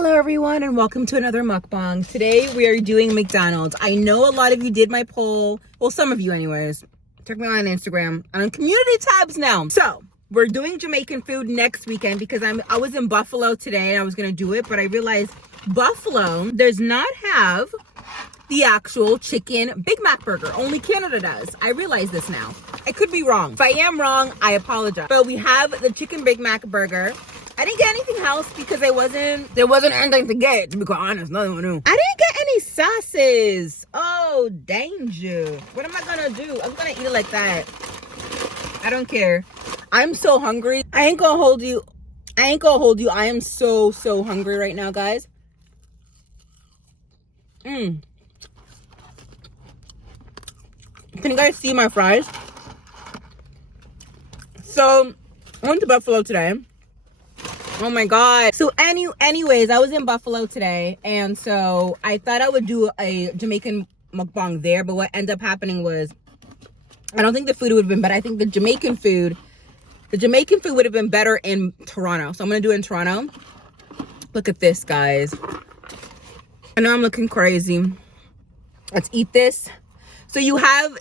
Hello everyone and welcome to another mukbang. Today we are doing McDonald's. I know a lot of you did my poll. Well, some of you anyways. Check me out on Instagram. I'm on community tabs now. So we're doing Jamaican food next weekend because I was in Buffalo today and I was gonna do it, but I realized Buffalo does not have the actual chicken Big Mac burger. Only Canada does. I realize this now. I could be wrong. If I am wrong, I apologize. But we have the chicken Big Mac burger. I didn't get anything else because there wasn't anything to get, to be quite honest. Nothing new. I didn't get any sauces. Oh, danger. What am I gonna do? I'm gonna eat it like that. I don't care. I'm so hungry. I ain't gonna hold you. I am so hungry right now, guys. Can you guys see my fries? So I went to Buffalo today. Oh my god. So anyways, I was in Buffalo today, and so I thought I would do a Jamaican mukbang there, but what ended up happening was I don't think the food would have been better. I think the Jamaican food would have been better in Toronto. So I'm gonna do it in Toronto. Look at this, guys. I know I'm looking crazy. Let's eat this. So you have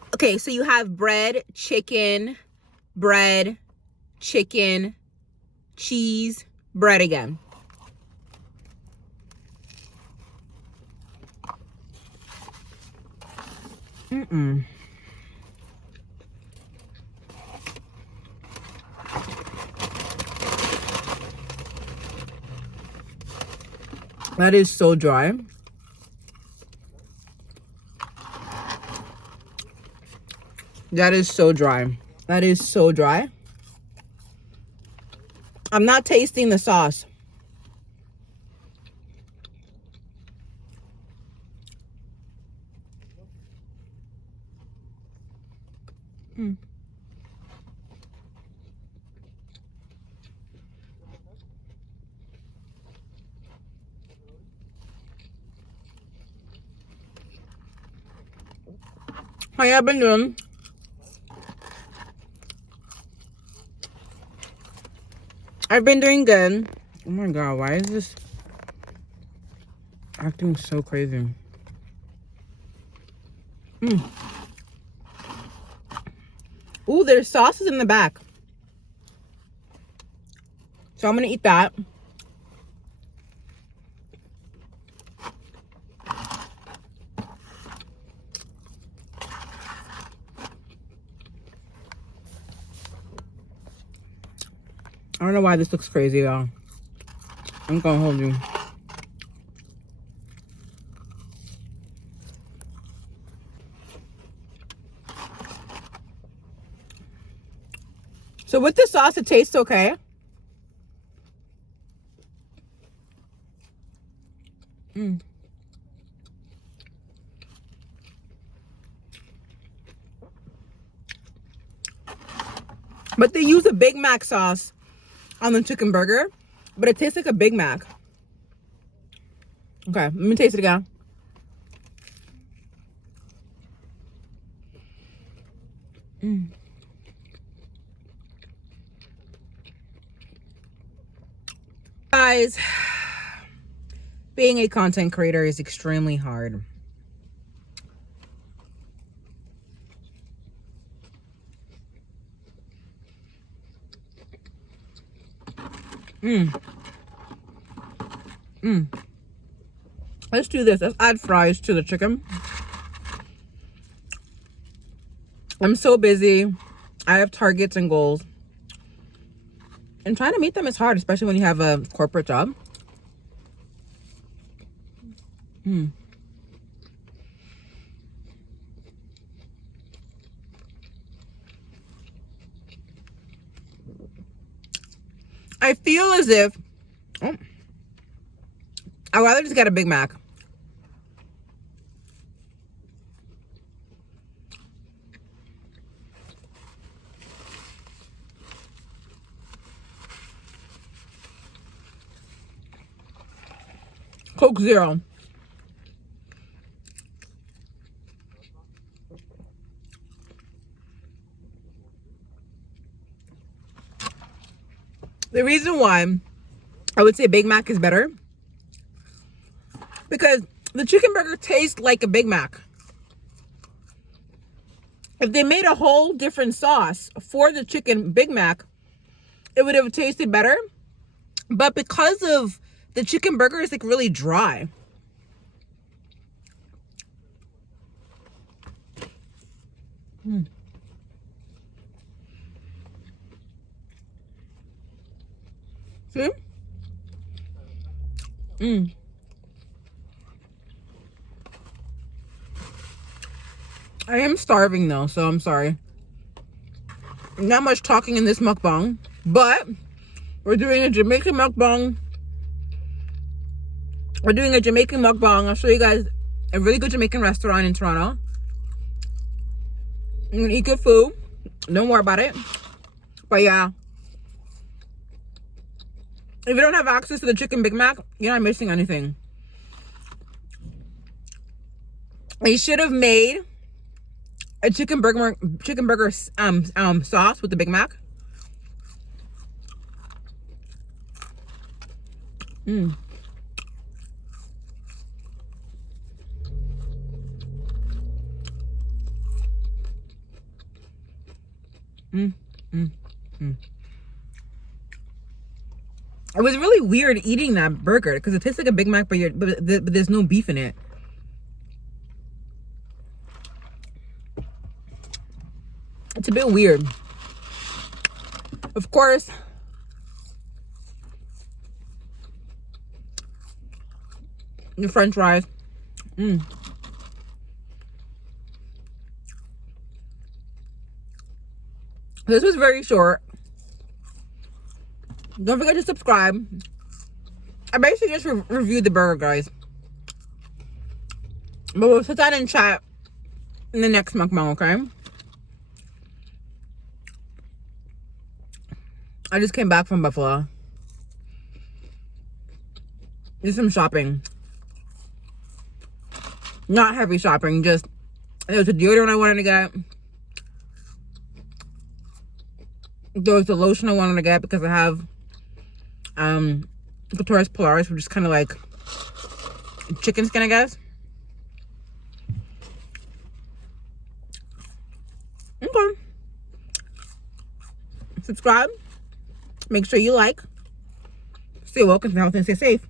bread, chicken, cheese, bread again. That is so dry. That is so dry. That is so dry. I'm not tasting the sauce. How y'all been doing? I've been doing good. Oh my god, why is this acting so crazy? Ooh, there's sauces in the back. So I'm gonna eat that. I don't know why this looks crazy though. I'm gonna hold you. So with the sauce, it tastes okay. But they use a Big Mac sauce on the chicken burger, but it tastes like a Big Mac. Okay, let me taste it again. Guys, being a content creator is extremely hard. Let's do this. Let's add fries to the chicken. I'm so busy. I have targets and goals. And trying to meet them is hard, especially when you have a corporate job. I feel as if I'd rather just get a Big Mac. Coke Zero. The reason why I would say Big Mac is better because the chicken burger tastes like a Big Mac. If they made a whole different sauce for the chicken Big Mac, it would have tasted better. But because of the chicken burger is like really dry. See? I am starving though, so I'm sorry. Not much talking in this mukbang, but we're doing a Jamaican mukbang. We're doing a Jamaican mukbang. I'll show you guys a really good Jamaican restaurant in Toronto. I'm gonna eat good food. Don't worry about it. But yeah, if you don't have access to the chicken Big Mac, you're not missing anything. They should have made a chicken burger sauce with the Big Mac. It was really weird eating that burger because it tastes like a Big Mac, but there's no beef in it. It's a bit weird. Of course, the French fries. This was very short. Don't forget to subscribe. I basically just reviewed the burger, guys. But we'll sit down and chat in the next mukbang, okay? I just came back from Buffalo. Did some shopping. Not heavy shopping, just there was a deodorant I wanted to get. There was the lotion I wanted to get because I have Clitoris Polaris, which is kind of like chicken skin, I guess. Okay. Subscribe. Make sure you like. Stay woke and stay healthy and stay safe.